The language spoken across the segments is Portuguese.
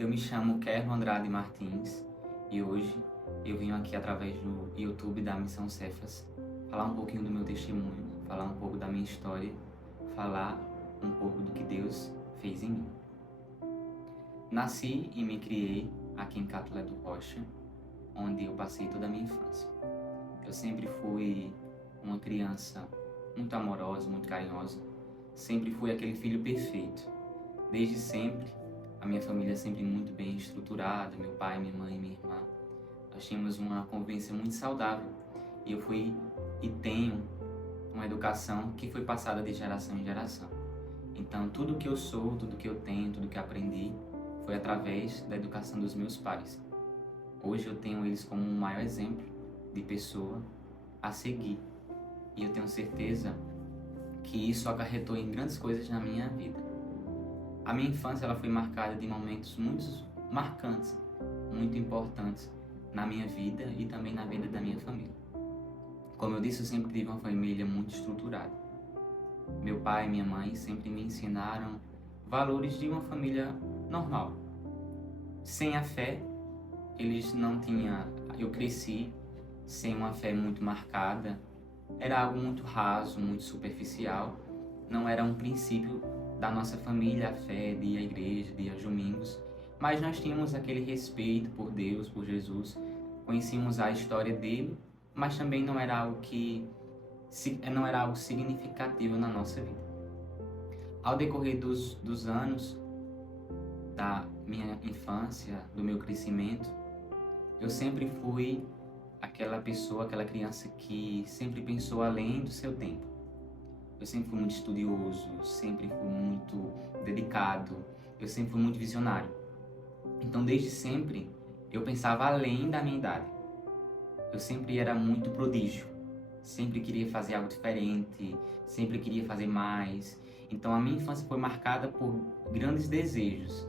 Eu me chamo Kerlo Andrade Martins e hoje eu vim aqui através do YouTube da Missão Cefas falar um pouquinho do meu testemunho, falar um pouco da minha história, falar um pouco do que Deus fez em mim. Nasci e me criei aqui em Catolé do Rocha, onde eu passei toda a minha infância. Eu sempre fui uma criança muito amorosa, muito carinhosa, sempre fui aquele filho perfeito. Desde sempre, a minha família sempre muito bem estruturada, meu pai, minha mãe e minha irmã. Nós tínhamos uma convivência muito saudável e eu fui e tenho uma educação que foi passada de geração em geração. Então, tudo que eu sou, tudo que eu tenho, tudo que aprendi foi através da educação dos meus pais. Hoje eu tenho eles como um maior exemplo de pessoa a seguir e eu tenho certeza que isso acarretou em grandes coisas na minha vida. A minha infância ela foi marcada de momentos muito marcantes, muito importantes na minha vida e também na vida da minha família. Como eu disse, eu sempre tive uma família muito estruturada. Meu pai e minha mãe sempre me ensinaram valores de uma família normal. Sem a fé, eles não tinham... Eu cresci sem uma fé muito marcada. Era algo muito raso, muito superficial. Não era um princípio da nossa família, a fé, de ir à igreja, de ir aos domingos. Mas nós tínhamos aquele respeito por Deus, por Jesus. Conhecíamos a história dele, mas também não era algo significativo na nossa vida. Ao decorrer dos anos, da minha infância, do meu crescimento, eu sempre fui aquela pessoa, aquela criança que sempre pensou além do seu tempo. Eu sempre fui muito estudioso, sempre fui muito dedicado, eu sempre fui muito visionário. Então, desde sempre, eu pensava além da minha idade. Eu sempre era muito prodígio, sempre queria fazer algo diferente, sempre queria fazer mais. Então, a minha infância foi marcada por grandes desejos.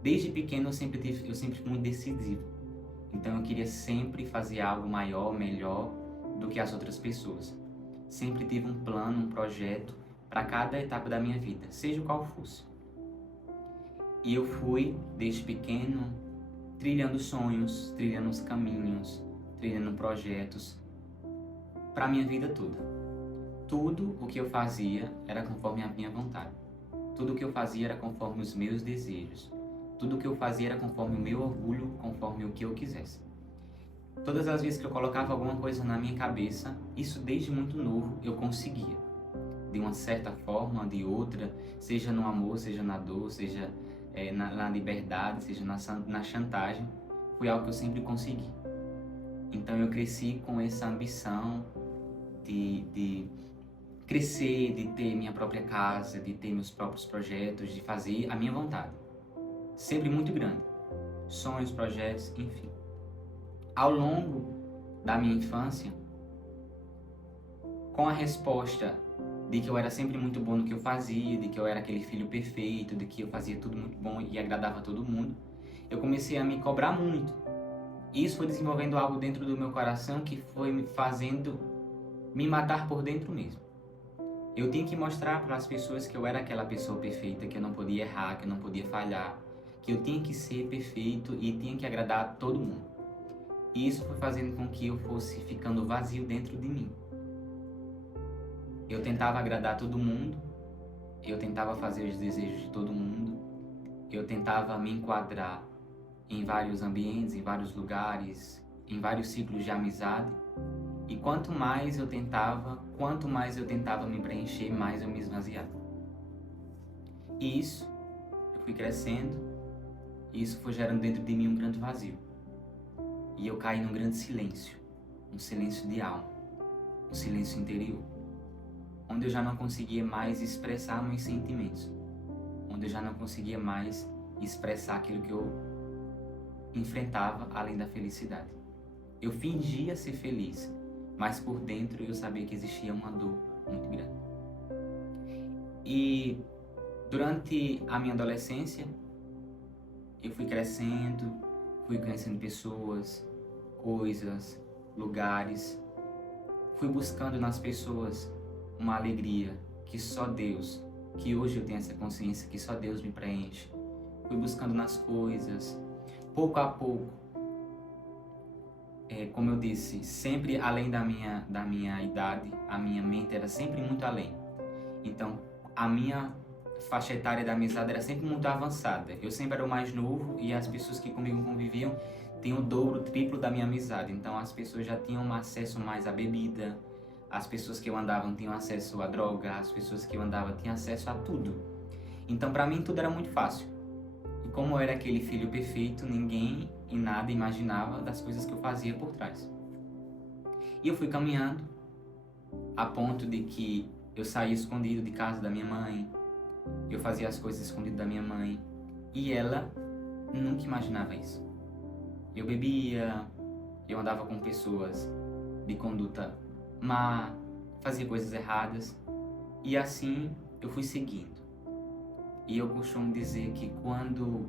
Desde pequeno, eu sempre fui muito decisivo. Então, eu queria sempre fazer algo maior, melhor do que as outras pessoas. Sempre tive um plano, um projeto para cada etapa da minha vida, seja qual fosse. E eu fui, desde pequeno, trilhando sonhos, trilhando os caminhos, trilhando projetos para a minha vida toda. Tudo o que eu fazia era conforme a minha vontade. Tudo o que eu fazia era conforme os meus desejos. Tudo o que eu fazia era conforme o meu orgulho, conforme o que eu quisesse. Todas as vezes que eu colocava alguma coisa na minha cabeça, isso desde muito novo eu conseguia. De uma certa forma, de outra, seja no amor, seja na dor, seja na liberdade, seja na chantagem, foi algo que eu sempre consegui. Então eu cresci com essa ambição de crescer, de ter minha própria casa, de ter meus próprios projetos, de fazer a minha vontade. Sempre muito grande. Sonhos, projetos, enfim. Ao longo da minha infância, com a resposta de que eu era sempre muito bom no que eu fazia, de que eu era aquele filho perfeito, de que eu fazia tudo muito bom e agradava a todo mundo, eu comecei a me cobrar muito. E isso foi desenvolvendo algo dentro do meu coração que foi me fazendo me matar por dentro mesmo. Eu tinha que mostrar para as pessoas que eu era aquela pessoa perfeita, que eu não podia errar, que eu não podia falhar, que eu tinha que ser perfeito e tinha que agradar a todo mundo. E isso foi fazendo com que eu fosse ficando vazio dentro de mim. Eu tentava agradar todo mundo, eu tentava fazer os desejos de todo mundo, eu tentava me enquadrar em vários ambientes, em vários lugares, em vários ciclos de amizade. E quanto mais eu tentava me preencher, mais eu me esvaziava. E isso, eu fui crescendo, e isso foi gerando dentro de mim um grande vazio. E eu caí num grande silêncio, um silêncio de alma, um silêncio interior, onde eu já não conseguia mais expressar meus sentimentos, onde eu já não conseguia mais expressar aquilo que eu enfrentava além da felicidade. Eu fingia ser feliz, mas por dentro eu sabia que existia uma dor muito grande. E durante a minha adolescência, eu fui crescendo, fui conhecendo pessoas, coisas, lugares. Fui buscando nas pessoas uma alegria que só Deus, que hoje eu tenho essa consciência que só Deus me preenche. fui buscando nas coisas, pouco a pouco. Como eu disse, sempre além da minha idade, a minha mente era sempre muito além. Então, a minha faixa etária da amizade era sempre muito avançada. Eu sempre era o mais novo e as pessoas que comigo conviviam tinham o dobro, o triplo da minha amizade. Então, as pessoas já tinham um acesso mais à bebida, as pessoas que eu andava tinham acesso à droga, as pessoas que eu andava tinham acesso a tudo. Então, para mim, tudo era muito fácil. E como eu era aquele filho perfeito, ninguém e nada imaginava das coisas que eu fazia por trás. E eu fui caminhando a ponto de que eu saía escondido de casa da minha mãe, eu fazia as coisas escondido da minha mãe, e ela nunca imaginava isso. Eu bebia, eu andava com pessoas de conduta má, fazia coisas erradas, e assim eu fui seguindo. E eu costumo dizer que quando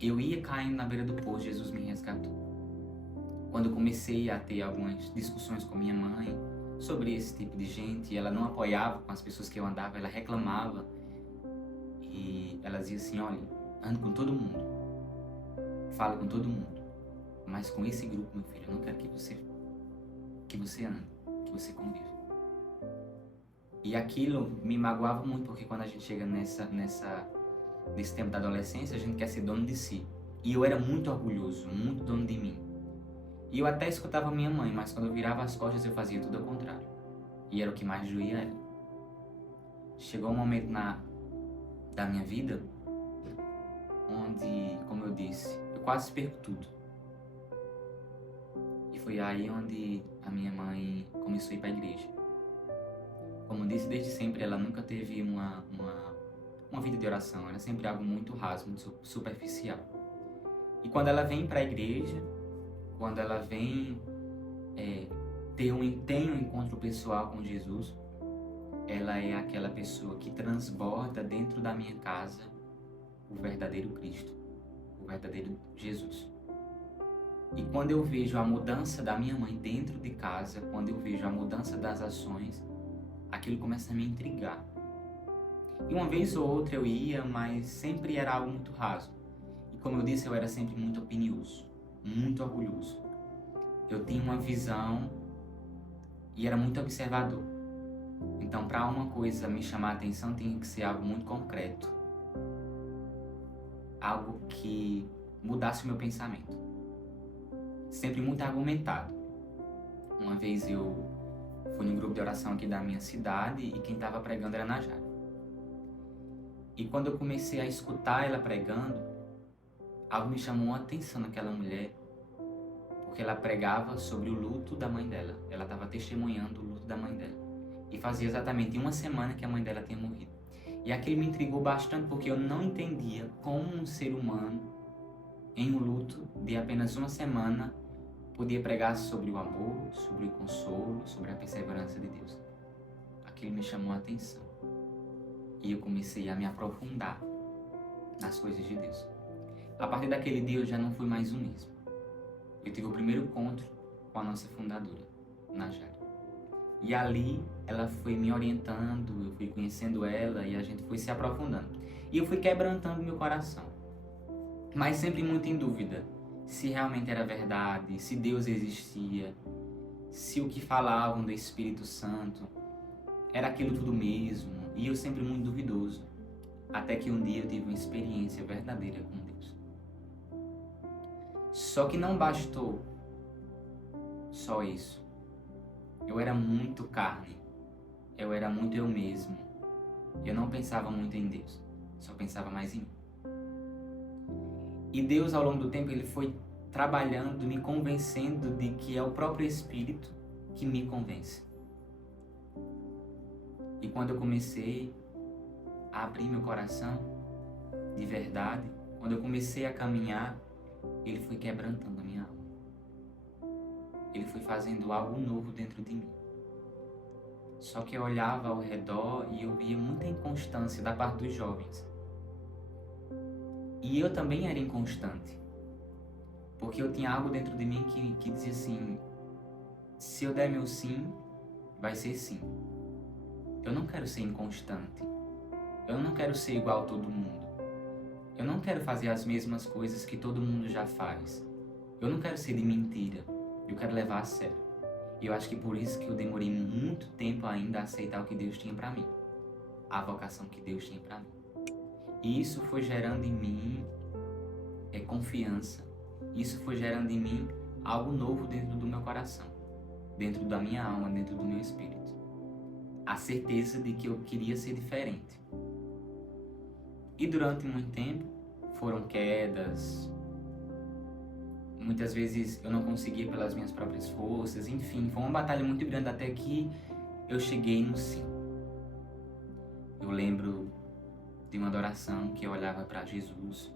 eu ia caindo na beira do poço, Jesus me resgatou. Quando eu comecei a ter algumas discussões com minha mãe sobre esse tipo de gente, ela não apoiava com as pessoas que eu andava, ela reclamava. E ela dizia assim, olha, ando com todo mundo, fala com todo mundo, mas com esse grupo, meu filho, eu não quero que você ande, que você conviva. E aquilo me magoava muito, porque quando a gente chega nesse tempo da adolescência, a gente quer ser dono de si. E eu era muito orgulhoso, muito dono de mim. E eu até escutava minha mãe, mas quando eu virava as costas eu fazia tudo ao contrário. E era o que mais doía ela. Chegou um momento da minha vida onde, como eu disse, eu quase perco tudo. E foi aí onde a minha mãe começou a ir para a igreja. Como eu disse, desde sempre ela nunca teve uma vida de oração, era sempre algo muito raso, muito superficial. E quando ela vem para a igreja, quando ela vem tem um encontro pessoal com Jesus, ela é aquela pessoa que transborda dentro da minha casa o verdadeiro Cristo, o verdadeiro Jesus. E quando eu vejo a mudança da minha mãe dentro de casa, quando eu vejo a mudança das ações, aquilo começa a me intrigar. E uma vez ou outra eu ia, mas sempre era algo muito raso. E como eu disse, eu era sempre muito opinioso, muito orgulhoso. Eu tinha uma visão e era muito observador. Então, para uma coisa me chamar a atenção, tinha que ser algo muito concreto. Algo que mudasse o meu pensamento. Sempre muito argumentado. Uma vez eu fui num grupo de oração aqui da minha cidade e quem estava pregando era a Najara. E quando eu comecei a escutar ela pregando, algo me chamou a atenção naquela mulher, porque ela pregava sobre o luto da mãe dela. Ela estava testemunhando o luto da mãe dela. E fazia exatamente uma semana que a mãe dela tinha morrido. E aquilo me intrigou bastante, porque eu não entendia como um ser humano, em um luto de apenas uma semana, podia pregar sobre o amor, sobre o consolo, sobre a perseverança de Deus. Aquilo me chamou a atenção. E eu comecei a me aprofundar nas coisas de Deus. A partir daquele dia eu já não fui mais o mesmo. Eu tive o primeiro encontro com a nossa fundadora, Najara. E ali ela foi me orientando, eu fui conhecendo ela e a gente foi se aprofundando. E eu fui quebrantando meu coração. Mas sempre muito em dúvida se realmente era verdade, se Deus existia, se o que falavam do Espírito Santo era aquilo tudo mesmo. E eu sempre muito duvidoso. Até que um dia eu tive uma experiência verdadeira com Deus. Só que não bastou só isso. Eu era muito carne. Eu era muito eu mesmo. Eu não pensava muito em Deus. Só pensava mais em mim. E Deus, ao longo do tempo, Ele foi trabalhando, me convencendo de que é o próprio Espírito que me convence. E quando eu comecei a abrir meu coração de verdade, quando eu comecei a caminhar, Ele foi quebrantando a minha alma. Ele foi fazendo algo novo dentro de mim. Só que eu olhava ao redor e eu via muita inconstância da parte dos jovens. E eu também era inconstante. Porque eu tinha algo dentro de mim que dizia assim, se eu der meu sim, vai ser sim. Eu não quero ser inconstante. Eu não quero ser igual a todo mundo. Eu não quero fazer as mesmas coisas que todo mundo já faz. Eu não quero ser de mentira. Eu quero levar a sério. E eu acho que por isso que eu demorei muito tempo ainda a aceitar o que Deus tinha para mim. A vocação que Deus tinha para mim. E isso foi gerando em mim confiança. Isso foi gerando em mim algo novo dentro do meu coração. Dentro da minha alma, dentro do meu espírito. A certeza de que eu queria ser diferente. E durante muito tempo foram quedas. Muitas vezes eu não conseguia pelas minhas próprias forças. Enfim, foi uma batalha muito grande até que eu cheguei no sim. Eu lembro de uma adoração que eu olhava para Jesus.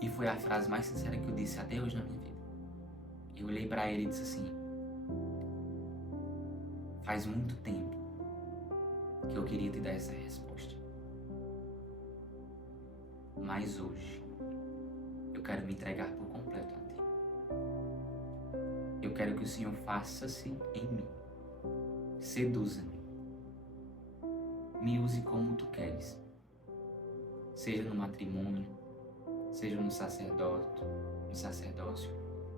E foi a frase mais sincera que eu disse até hoje na minha vida. Eu olhei para ele e disse assim: faz muito tempo que eu queria te dar essa resposta. Mas hoje, eu quero me entregar por completo a Ti. Eu quero que o Senhor faça-se em mim. Seduza-me. Me use como Tu queres. Seja no matrimônio, seja no sacerdócio,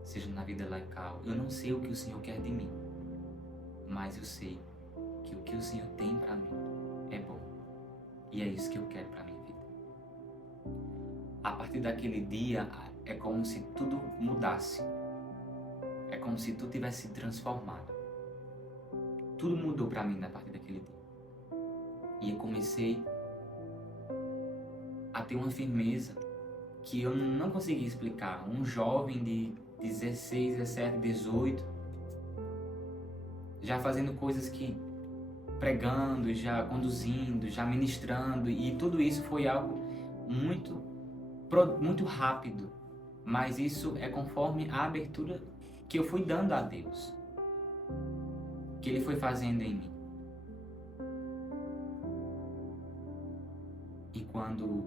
seja na vida laical. Eu não sei o que o Senhor quer de mim, mas eu sei que o que o Senhor tem para mim é bom. E é isso que eu quero para minha vida. A partir daquele dia, é como se tudo mudasse. É como se tudo tivesse se transformado. Tudo mudou para mim a partir daquele dia. E eu comecei a ter uma firmeza que eu não conseguia explicar. Um jovem de 16, 17, 18, já fazendo coisas que... pregando, já conduzindo, já ministrando. E tudo isso foi algo muito rápido. Mas isso é conforme a abertura que eu fui dando a Deus. Que Ele foi fazendo em mim. E quando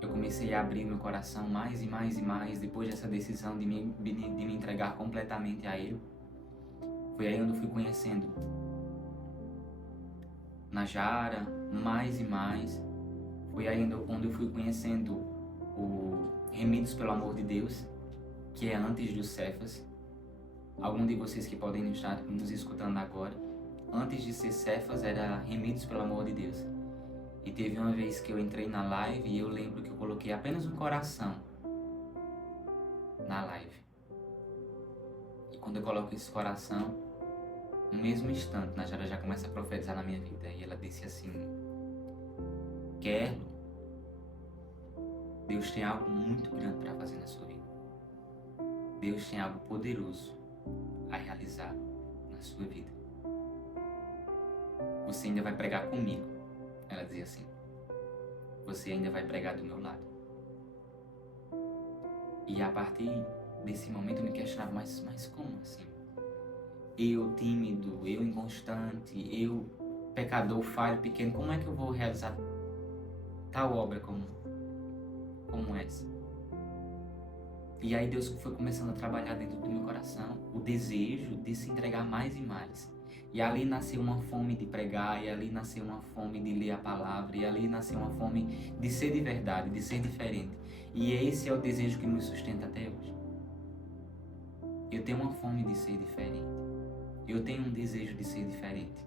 eu comecei a abrir meu coração mais e mais e mais, depois dessa decisão de me entregar completamente a Ele, foi aí onde eu fui conhecendo Najara, mais e mais. Foi aí onde eu fui conhecendo o Remidos pelo Amor de Deus, que é antes do Cefas. Algum de vocês que podem estar nos escutando agora, antes de ser Cefas, era Remidos pelo Amor de Deus. E teve uma vez que eu entrei na live e eu lembro que eu coloquei apenas um coração na live. E quando eu coloco esse coração, no mesmo instante, Najara já começa a profetizar na minha vida. E ela disse assim: Kerlo, Deus tem algo muito grande para fazer na sua vida. Deus tem algo poderoso a realizar na sua vida. Você ainda vai pregar comigo. Ela dizia assim: você ainda vai pregar do meu lado. E a partir desse momento eu me questionava, mas como assim? Eu tímido, eu inconstante, eu pecador, falho, pequeno, como é que eu vou realizar tal obra como essa? E aí Deus foi começando a trabalhar dentro do meu coração o desejo de se entregar mais e mais. E ali nasceu uma fome de pregar, e ali nasceu uma fome de ler a palavra, e ali nasceu uma fome de ser de verdade, de ser diferente. E esse é o desejo que me sustenta até hoje. Eu tenho uma fome de ser diferente. Eu tenho um desejo de ser diferente.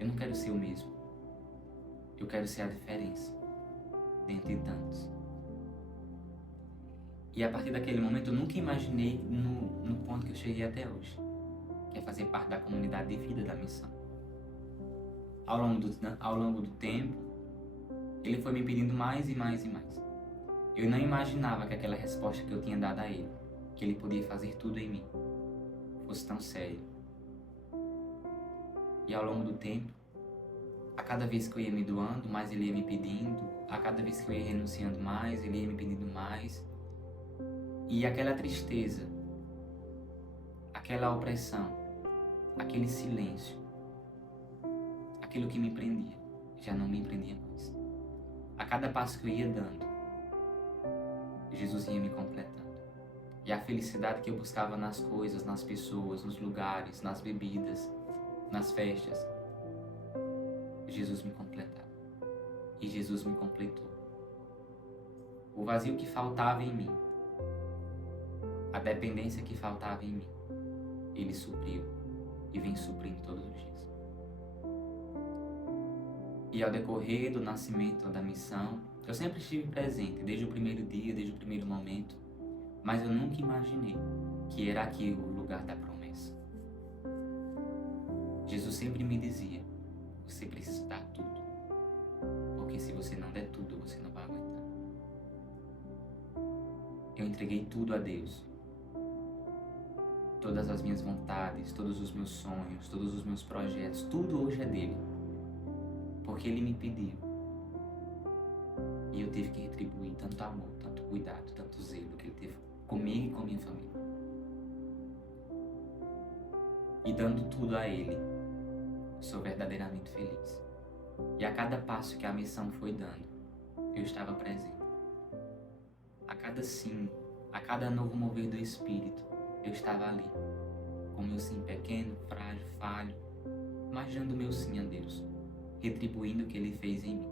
Eu não quero ser o mesmo. Eu quero ser a diferença dentre tantos. E a partir daquele momento eu nunca imaginei no ponto que eu cheguei até hoje, que é fazer parte da comunidade de vida da missão. Ao longo do tempo, ele foi me pedindo mais e mais e mais. Eu não imaginava que aquela resposta que eu tinha dado a ele, que ele podia fazer tudo em mim, fosse tão sério. E ao longo do tempo, a cada vez que eu ia me doando, mais ele ia me pedindo. A cada vez que eu ia renunciando mais, ele ia me pedindo mais. E aquela tristeza, aquela opressão, aquele silêncio, aquilo que me prendia, já não me prendia mais. A cada passo que eu ia dando, Jesus ia me completando. E a felicidade que eu buscava nas coisas, nas pessoas, nos lugares, nas bebidas, nas festas, Jesus me completava. E Jesus me completou. o vazio que faltava em mim, a dependência que faltava em mim, Ele supriu e vem suprindo todos os dias. E ao decorrer do nascimento da missão, eu sempre estive presente, desde o primeiro dia, desde o primeiro momento, mas eu nunca imaginei que era aqui o lugar da promessa. Jesus sempre me dizia, você precisa dar tudo, porque se você não der tudo, você não vai aguentar. Eu entreguei tudo a Deus. Todas as minhas vontades, todos os meus sonhos, todos os meus projetos, tudo hoje é dele. Porque ele me pediu. E eu tive que retribuir tanto amor, tanto cuidado, tanto zelo que ele teve comigo e com a minha família. E dando tudo a ele, eu sou verdadeiramente feliz. E a cada passo que a missão foi dando, eu estava presente. A cada sim, a cada novo mover do Espírito, eu estava ali, com meu sim pequeno, frágil, falho, mas dando meu sim a Deus, retribuindo o que Ele fez em mim.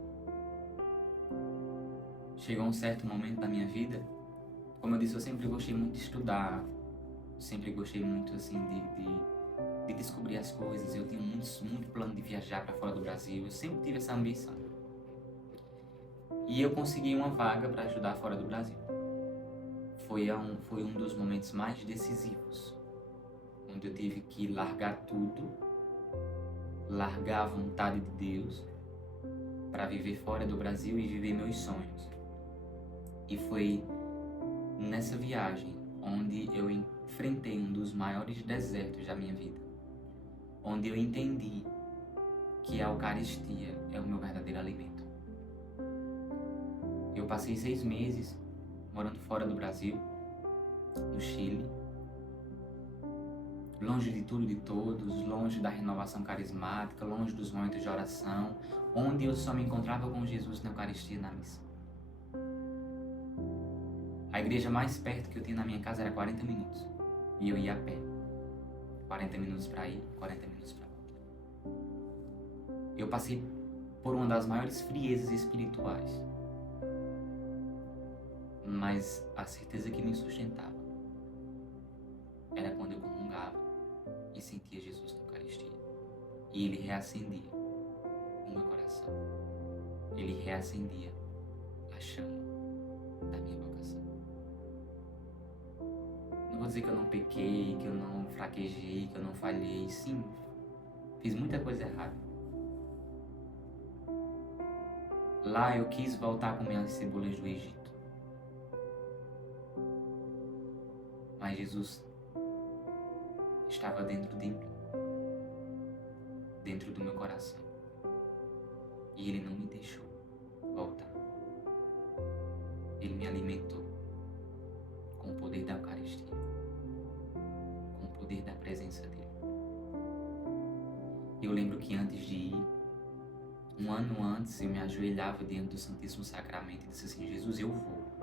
Chegou um certo momento da minha vida, como eu disse, eu sempre gostei muito de estudar, sempre gostei muito assim de descobrir as coisas. Eu tinha muito plano de viajar para fora do Brasil, eu sempre tive essa ambição. E eu consegui uma vaga para estudar fora do Brasil. Foi um dos momentos mais decisivos, onde eu tive que largar tudo, largar a vontade de Deus para viver fora do Brasil e viver meus sonhos. E foi nessa viagem onde eu enfrentei um dos maiores desertos da minha vida, onde eu entendi que a Eucaristia é o meu verdadeiro alimento. Eu passei 6 meses morando fora do Brasil, no Chile, longe de tudo e de todos, longe da renovação carismática, longe dos momentos de oração, onde eu só me encontrava com Jesus na Eucaristia e na missa. A igreja mais perto que eu tinha na minha casa era 40 minutos, e eu ia a pé. 40 minutos para ir, 40 minutos para voltar. Eu passei por uma das maiores friezas espirituais, mas a certeza que me sustentava era quando eu comungava e sentia Jesus na Eucaristia. E Ele reacendia o meu coração. Ele reacendia a chama da minha vocação. Não vou dizer que eu não pequei, que eu não fraquejei, que eu não falhei. Sim, fiz muita coisa errada. Lá eu quis voltar com minhas cebolas do Egito. Mas Jesus estava dentro de mim, dentro do meu coração. E Ele não me deixou voltar. Ele me alimentou com o poder da Eucaristia, com o poder da presença dEle. Eu lembro que antes de ir, um ano antes, eu me ajoelhava diante do Santíssimo Sacramento e disse assim, Jesus, eu vou.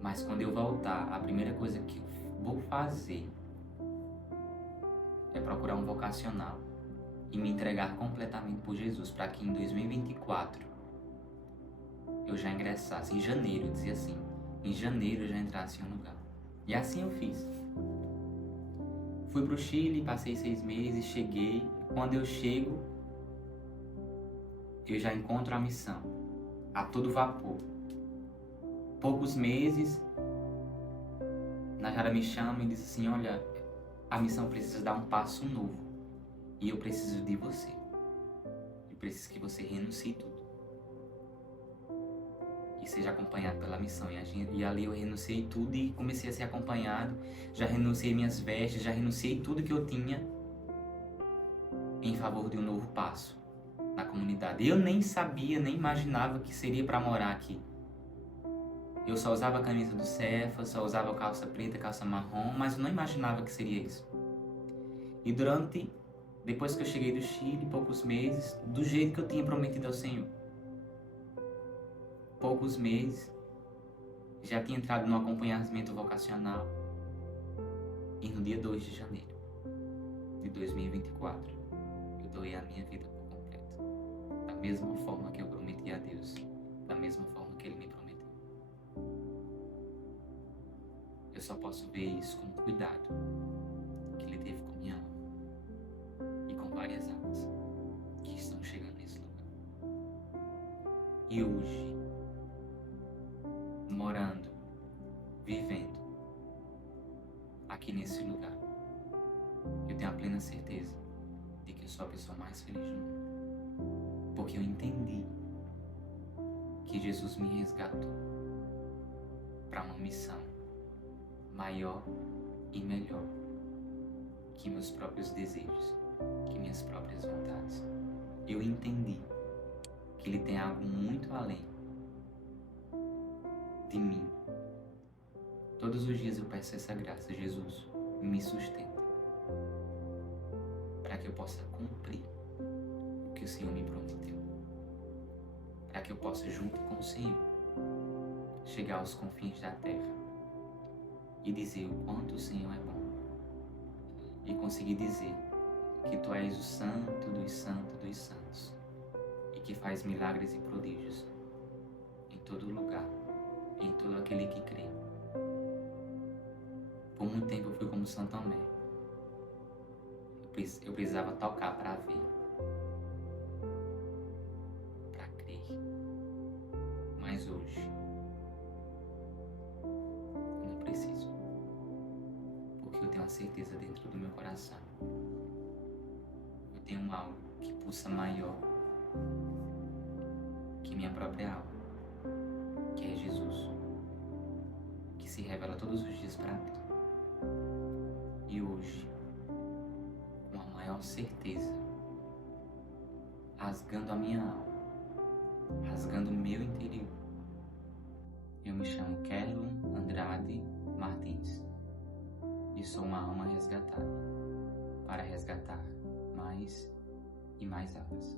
Mas quando eu voltar, a primeira coisa que eu vou fazer é procurar um vocacional e me entregar completamente por Jesus, para que em 2024 eu já ingressasse. Em janeiro, eu dizia assim, em janeiro eu já entrasse em um lugar. E assim eu fiz. Fui pro Chile, passei 6 meses, cheguei. Quando eu chego, eu já encontro a missão, a todo vapor. Poucos meses, Najara me chama e diz assim, olha, a missão precisa dar um passo novo e eu preciso de você. Eu preciso que você renuncie tudo e seja acompanhado pela missão. E ali eu renunciei tudo e comecei a ser acompanhado. Já renunciei minhas vestes, já renunciei tudo que eu tinha em favor de um novo passo na comunidade. Eu nem sabia, nem imaginava que seria para morar aqui. Eu só usava a camisa do Cefa, só usava calça preta, calça marrom, mas eu não imaginava que seria isso. E depois que eu cheguei do Chile, poucos meses, do jeito que eu tinha prometido ao Senhor, poucos meses, já tinha entrado no acompanhamento vocacional. E no dia 2 de janeiro de 2024, eu doei a minha vida por completo, da mesma forma que eu prometi a Deus mesma forma que Ele me prometeu. Eu só posso ver isso com o cuidado que Ele teve com minha alma e com várias almas que estão chegando nesse lugar. E hoje, morando, vivendo aqui nesse lugar, eu tenho a plena certeza de que eu sou a pessoa mais feliz do mundo, porque eu entendi que Jesus me resgatou para uma missão maior e melhor que meus próprios desejos, que minhas próprias vontades. Eu entendi que Ele tem algo muito além de mim. Todos os dias eu peço essa graça: Jesus, me sustenta, para que eu possa cumprir o que o Senhor me prometeu, para que eu possa, junto com o Senhor, chegar aos confins da terra e dizer o quanto o Senhor é bom, e conseguir dizer que Tu és o Santo dos Santos dos Santos, e que faz milagres e prodígios em todo lugar, em todo aquele que crê. Por muito tempo eu fui como Santo Tomé. Eu precisava tocar para ver, para crer. Mas hoje eu não preciso, porque eu tenho a certeza dentro do meu coração. Eu tenho algo que pulsa maior que minha própria alma, que é Jesus, que se revela todos os dias para mim. E hoje, com a maior certeza, rasgando a minha alma, rasgando o meu interior, eu me chamo Kerlon Andrade Martins e sou uma alma resgatada para resgatar mais e mais almas.